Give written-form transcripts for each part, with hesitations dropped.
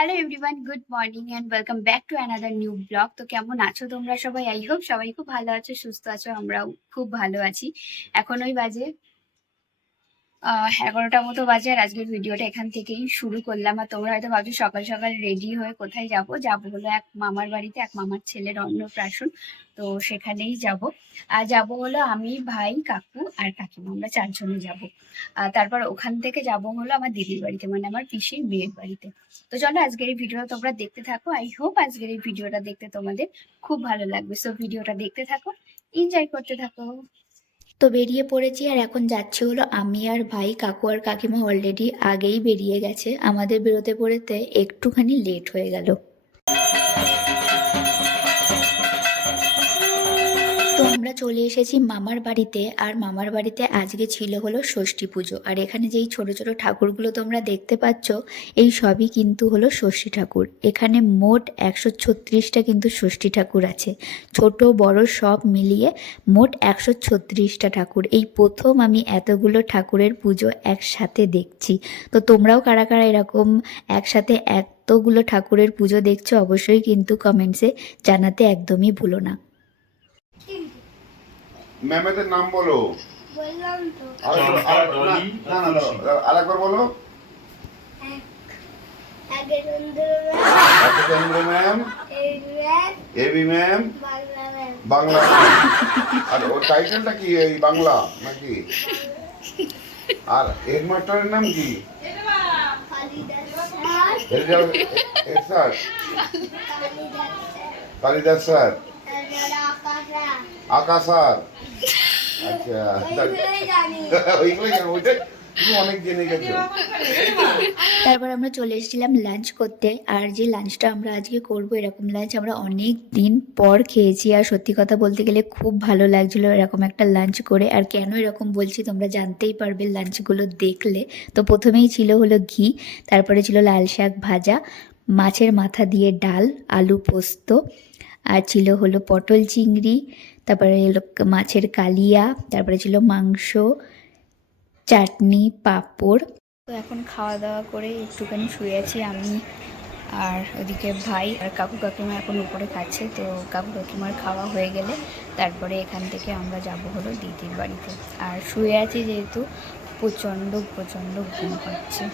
Hello everyone, good morning and welcome back to another new blog. তো কেমন আছো তোমরা সবাই? আই হোপ সবাই খুব ভালো আছো, সুস্থ আছো। আমরাও খুব ভালো আছি। এখন ওই বাজে 11টার মতো বাজে, আর আজকের ভিডিওটা এখান থেকেই শুরু করলাম। আর তোমরা হয়তো ভাবছো সকাল সকাল রেডি হয়ে কোথায় যাব। যাবো হলো এক মামার বাড়িতে, এক মামার ছেলের অন্নপ্রাশন। তো সেখানেই যাব। আর যাব হলো আমি, ভাই, কাকু আর কাকিমা, আমরা চারজনে যাব। আর তারপর ওখান থেকে যাব হলো আমার দিদির বাড়িতে, মানে আমার পিসির বিয়ের বাড়িতে। তো চলো আজকের এই ভিডিওটা তোমরা দেখতে থাকো। আই হোপ আজকের এই ভিডিওটা দেখতে তোমাদের খুব ভালো লাগবে। সো ভিডিওটা দেখতে থাকো, এনজয় করতে থাকো। তো বেরিয়ে পড়েছি, আর এখন যাচ্ছি হলো আমি আর ভাই। কাকু আর কাকিমা অলরেডি আগেই বেরিয়ে গেছে, আমাদের বেরোতে পড়তে একটুখানি লেট হয়ে গেল। তো আমরা চলে এসেছি মামার বাড়িতে, আর মামার বাড়িতে আজকে ছিল হলো ষষ্ঠী পুজো। আর এখানে যেই ছোট ছোট ঠাকুরগুলো তোমরা দেখতে পাচ্ছ, এই সবই কিন্তু হলো ষষ্ঠী ঠাকুর। এখানে মোট 136টা কিন্তু ষষ্ঠী ঠাকুর আছে, ছোট বড় সব মিলিয়ে মোট 136টা ঠাকুর। এই প্রথম আমি এতগুলো ঠাকুরের পুজো একসাথে দেখছি। তো তোমরাও কারা কারা এরকম একসাথে এতগুলো ঠাকুরের পুজো দেখছো, অবশ্যই কিন্তু কমেন্টসে জানাতে একদমই ভুলো না। ম্যামেদের নাম বলো। বললাম তো। আরেকবার বলো। চন্দ্র ম্যাম, এবি ম্যাম, বাংলা ম্যাম। আর ওর টাইটেলটা কি, এই বাংলা নাকি? আর হেডমাস্টারের নাম কি? Sir Kalidas sir, Akash sir. আচ্ছা, ওইগুলোই জানো, ওইটা তুমি অনেক জেনে গেছো। তারপর আমরা চলে এসেছিলাম লাঞ্চ করতে। আর যে লাঞ্চটা আমরা আজকে করব, এরকম লাঞ্চ আমরা অনেক দিন পর খেয়েছি। আর সত্যি কথা বলতে গেলে খুব ভালো লাগছিল এরকম একটা লাঞ্চ করে। আর কেন এরকম বলছি তোমরা জানতেই পারবে লাঞ্চগুলো দেখলে। তো প্রথমেই ছিল হলো ঘি, তারপরে ছিল লাল শাক ভাজা, মাছের মাথা দিয়ে ডাল, আলু পোস্ত, আর ছিল হলো পটল চিংড়ি, তারপরে এলো মাছের কালিয়া, তারপরে ছিল মাংস, চাটনি, পাঁপড়। তো এখন খাওয়া দাওয়া করে একটুখানি শুয়ে আছি আমি, আর ওদিকে ভাই আর কাকু কাকিমা এখন উপরে খাচ্ছে। তো কাকু কাকিমার খাওয়া হয়ে গেলে তারপরে এখান থেকে আমরা যাব হলো দিদির বাড়িতে। আর শুয়ে আছি যেহেতু প্রচণ্ড প্রচণ্ড ঘুম পাচ্ছে,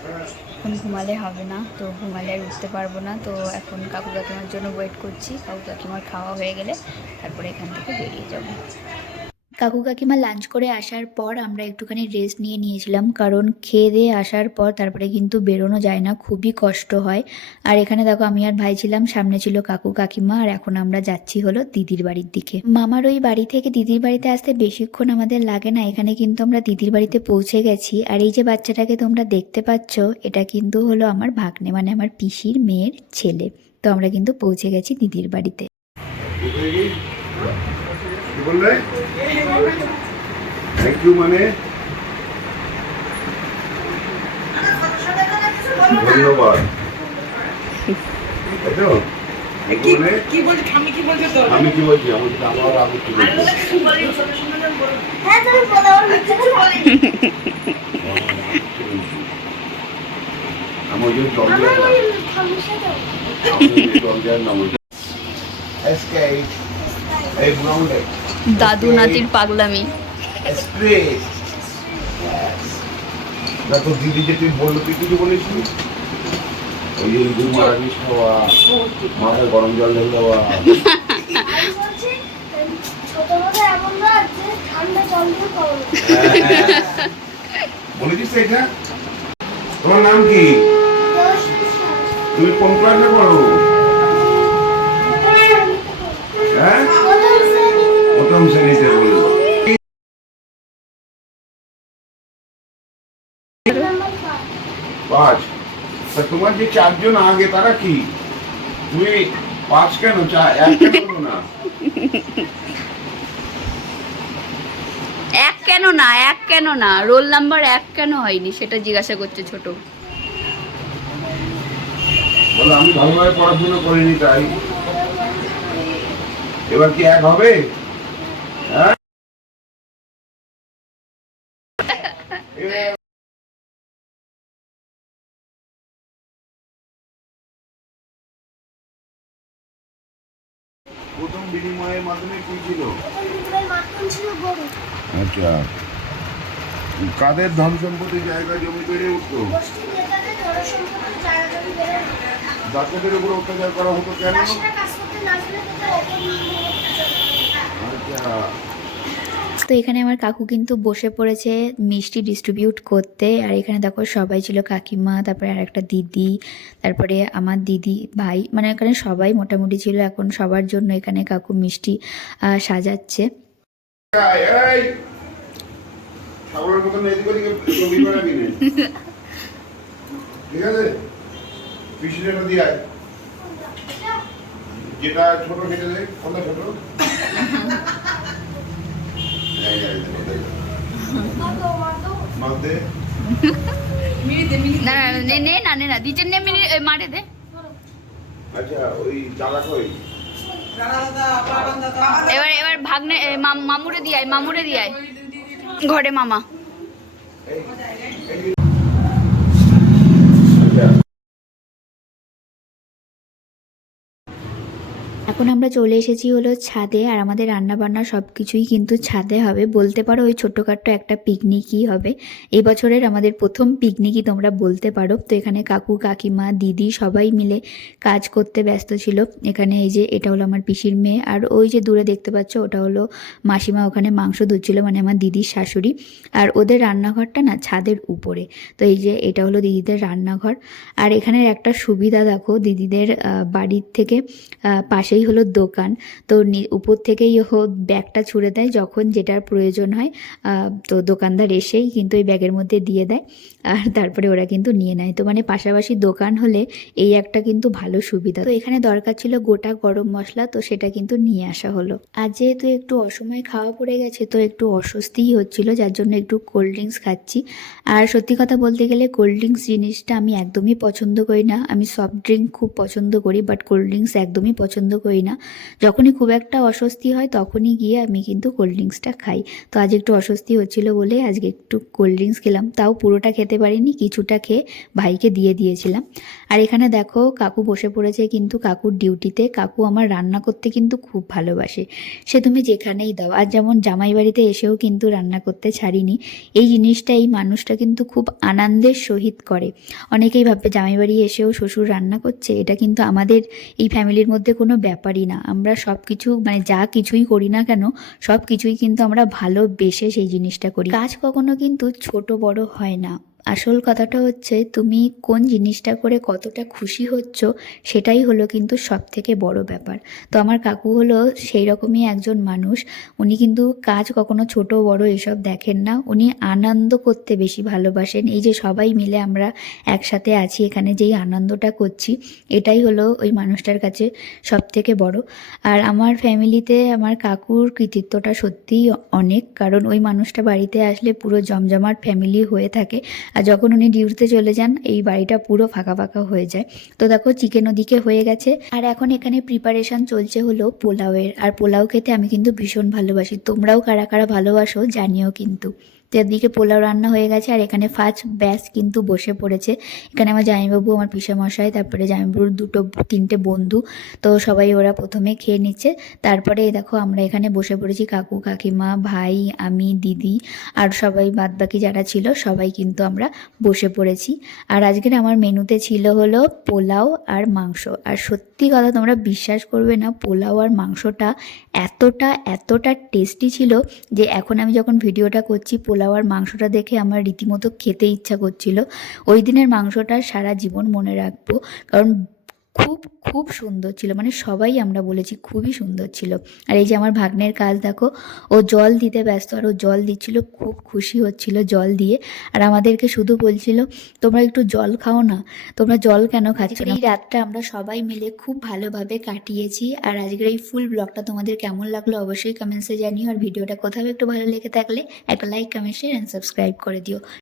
এখন ঘুমালে হবে না, তো ঘুমালে আর উঠতে পারবো না। তো এখন কাকু কাকিমার জন্য ওয়েট করছি, কাকু কাকিমার খাওয়া হয়ে গেলে তারপরে এখান থেকে বেরিয়ে যাব। কাকু কাকিমা লাঞ্চ করে আসার পর আমরা একটুখানি রেস্ট নিয়েছিলাম, কারণ খেয়ে দিয়ে আসার পর তারপরে কিন্তু বেরোনো যায় না, খুবই কষ্ট হয়। আর এখানে দেখো আমি আর ভাই ছিলাম, সামনে ছিল কাকু কাকিমা, আর এখন আমরা যাচ্ছি হলো দিদির বাড়ির দিকে। মামার ওই বাড়ি থেকে দিদির বাড়িতে আসতে বেশিক্ষণ আমাদের লাগে না। এখানে কিন্তু আমরা দিদির বাড়িতে পৌঁছে গেছি। আর এই যে বাচ্চাটাকে তোমরা দেখতে পাচ্ছ, এটা কিন্তু হলো আমার ভাগ্নে, মানে আমার পিসির মেয়ের ছেলে। তো আমরা কিন্তু পৌঁছে গেছি দিদির বাড়িতে। থ্যাংক ইউ মানে ধন্যবাদ। আমি কি বলছি, আমার আগে কি বলছি? আমার জন্য জল দেওয়ার নাম দাদু নাতির পাগলামি। না তো দিদি যে তুই বললো, তুই কিছু বলেছিলি, ওই যে দুধ মারা বিষ খাওয়া, মাথায় গরম জল ঢেলে দেওয়া। বলেছিস এটা? তোমার নাম কি? তুমি কোন ক্লাসে পড়ো? হ্যাঁ, প্রথম শ্রেণীতে বললো। পাঁচ। তা তোমার যে চারজন আগে তারা কি, তুমি পাঁচ কেন, এক কেন হলো না? এক কেন না, এক কেন না, রোল নাম্বার এক কেন হয়নি সেটা জিজ্ঞাসা করছে ছোট। বলো আমি ভালোভাবে পড়াশোনা করিনি তাই। এবার কি এক হবে? হ্যাঁ। প্রথম বিনিময়ের মাধ্যমে কি ছিল? প্রথম বিনিময়ের মাধ্যম ছিল গরু। আচ্ছা, কাদের ধন সম্পত্তি জায়গা জমি বেড়ে উঠতো? মুসলিম নেতাদের ধনসম্পত্তির জায়গা জমি বেড়ে উঠত। দাসদের উপর অত্যাচার করা হতো কেন? দাসীরা কাজ করতে না পেরে তাদের আচ্ছা, তো এখানে আমার কাকু কিন্তু বসে পড়েছে মিষ্টি ডিস্ট্রিবিউট করতে। আর এখানে দেখো সবাই ছিল, কাকিমা, তারপরে আর একটা দিদি, তারপরে আমার দিদি ভাই, মানে এখানে সবাই মোটামুটি ছিল। এখন সবার জন্য এখানে কাকু মিষ্টি সাজাচ্ছে। এই ছাগলের মতন এদিক ওদিকে ছবি বানাবি না, ঠিক আছে? পিসিটা দিয়ে আয়, যেটা ছোট কেটে দেয়। কোনটা ছোট? মাছ দে। না নে না দিচ্ছেন মারে দে। আচ্ছা, ওই দাদা কই? এবার ভাগ্নে মামুরে দিয়াই ঘরে মামা। এই, আচ্ছা, এখন আমরা চলে এসেছি হলো ছাদে। আর আমাদের রান্না বান্না সব কিছুই কিন্তু ছাদে হবে, বলতে পারো ওই ছোট্টখাট্ট একটা পিকনিকই হবে। এই বছরের আমাদের প্রথম পিকনিকই তোমরা বলতে পারো। তো এখানে কাকু, কাকিমা, দিদি সবাই মিলে কাজ করতে ব্যস্ত ছিল। এখানে এই যে এটা হলো আমার পিসির মেয়ে, আর ওই যে দূরে দেখতে পাচ্ছ ওটা হলো মাসিমা, ওখানে মাংস ধুচ্ছিল, মানে আমার দিদির শাশুড়ি। আর ওদের রান্নাঘরটা না ছাদের উপরে। তো এই যে এটা হলো দিদিদের রান্নাঘর। আর এখানের একটা সুবিধা দেখো, দিদিদের বাড়ির থেকে পাশেই হলো দোকান। তো উপর থেকেই ব্যাগটা ছুঁড়ে দেয় যখন যেটার প্রয়োজন হয়। তো দোকানদার এসেই কিন্তু এই ব্যাগের মধ্যে দিয়ে দেয়, আর তারপরে ওরা কিন্তু নিয়ে নেয়। তো মানে পাশাপাশি দোকান হলে এই একটা কিন্তু ভালো সুবিধা। তো এখানে দরকার ছিল গোটা গরম মশলা, তো সেটা কিন্তু নিয়ে আসা হলো। আর যেহেতু একটু অসময়ে খাওয়া পড়ে গেছে, তো একটু অস্বস্তিই হচ্ছিল, যার জন্য একটু কোল্ড ড্রিঙ্কস খাচ্ছি। আর সত্যি কথা বলতে গেলে কোল্ড ড্রিঙ্কস জিনিসটা আমি একদমই পছন্দ করি না। আমি সফট ড্রিঙ্ক খুব পছন্দ করি, বাট কোল্ড ড্রিঙ্কস একদমই পছন্দ করি না। যখনই খুব একটা অস্বস্তি হয় তখনই গিয়ে আমি কিন্তু কোল্ড ড্রিঙ্কসটা খাই। তো আজ একটু অস্বস্তি হচ্ছিল বলে আজকে একটু কোল্ড ড্রিঙ্কস খেলাম, তাও পুরোটা খেতে পারিনি, কিছুটা খেয়ে ভাইকে দিয়ে দিয়েছিলাম। আর এখানে দেখো কাকু বসে পড়েছে কিন্তু কাকুর ডিউটিতে। কাকু আমার রান্না করতে কিন্তু খুব ভালোবাসে, সে তুমি যেখানেই দাও। আর যেমন জামাই বাড়িতে এসেও কিন্তু রান্না করতে ছাড়িনি। এই জিনিসটা এই মানুষটা কিন্তু খুব আনন্দের সহিত করে। অনেকেই ভাববে জামাই বাড়ি এসেও শ্বশুর রান্না করছে, এটা কিন্তু আমাদের এই ফ্যামিলির মধ্যে কোনো ব্যাপারই না। আমরা সব কিছু মানে যা কিছুই করি না কেন, সব কিছুই কিন্তু আমরা ভালোবেসে সেই জিনিসটা করি। কাজ কখনো কিন্তু ছোট বড় হয় না। আসল কথাটা হচ্ছে তুমি কোন জিনিসটা করে কতটা খুশি হচ্ছ, সেটাই হলো কিন্তু সব থেকে বড় ব্যাপার। তো আমার কাকু হলো সেই রকমই একজন মানুষ। উনি কিন্তু কাজ কখনো ছোট বড় এসব দেখেন না, উনি আনন্দ করতে বেশি ভালোবাসেন। এই যে সবাই মিলে আমরা একসাথে আছি এখানে, যেই আনন্দটা করছি, এটাই হলো ওই মানুষটার কাছে সব থেকে বড়। আর আমার ফ্যামিলিতে আমার কাকুর কৃতিত্বটা সত্যিই অনেক, কারণ ওই মানুষটা বাড়িতে আসলে পুরো জমজমাট ফ্যামিলি হয়ে থাকে। আর যখন উনি ডিউটিতে চলে যান এই বাড়িটা পুরো ফাঁকা ফাঁকা হয়ে যায়। তো দেখো চিকেন ওদিকে হয়ে গেছে, আর এখন এখানে প্রিপারেশন চলছে হলো পোলাওয়ের। আর পোলাও খেতে আমি কিন্তু ভীষণ ভালোবাসি, তোমরাও কারা কারা ভালোবাসো জানিও কিন্তু। তো এদিকে পোলাও রান্না হয়ে গেছে, আর এখানে ফার্স্ট ব্যাচ কিন্তু বসে পড়েছে। এখানে আমার জামাইবাবু, আমার পিসেমশাই, তারপরে জামাইবাবুর তিনটে বন্ধু। তো সবাই ওরা প্রথমে খেয়ে নিচ্ছে, তারপরে দেখো আমরা এখানে বসে পড়েছি, কাকু, কাকিমা, ভাই, আমি, দিদি, আর সবাই বাদবাকি যারা ছিল সবাই কিন্তু আমরা বসে পড়েছি। আর আজকের আমার মেনুতে ছিল হলো পোলাও আর মাংস। আর সত্যি কথা তোমরা বিশ্বাস করবে না, পোলাও আর মাংসটা এতটা টেস্টি ছিল যে এখন আমি যখন ভিডিওটা করছি পোলাও আর মাংসটা দেখে আমার রীতিমতো খেতে ইচ্ছা করছিল। ওই দিনের মাংসটা সারা জীবন মনে রাখবো, কারণ খুব খুব সুন্দর ছিল, মানে সবাই আমরা বলেছি খুবই সুন্দর ছিল। আর এই যে আমার ভাগ্নের কাজ দেখো, ও জল দিতে ব্যস্ত, আর ও জল দিচ্ছিল, খুব খুশি হচ্ছিল জল দিয়ে। আর আমাদেরকে শুধু বলছিল তোমরা একটু জল খাও না, তোমরা জল কেন খাচ্ছ না। এই রাতটা আমরা সবাই মিলে খুব ভালোভাবে কাটিয়েছি। আর আজকের এই ফুল ব্লগটা তোমাদের কেমন লাগলো অবশ্যই কমেন্টসে জানিও। আর ভিডিওটা কোথাও একটু ভালো লেগে থাকলে একটা like, comment, share and subscribe করে দিও।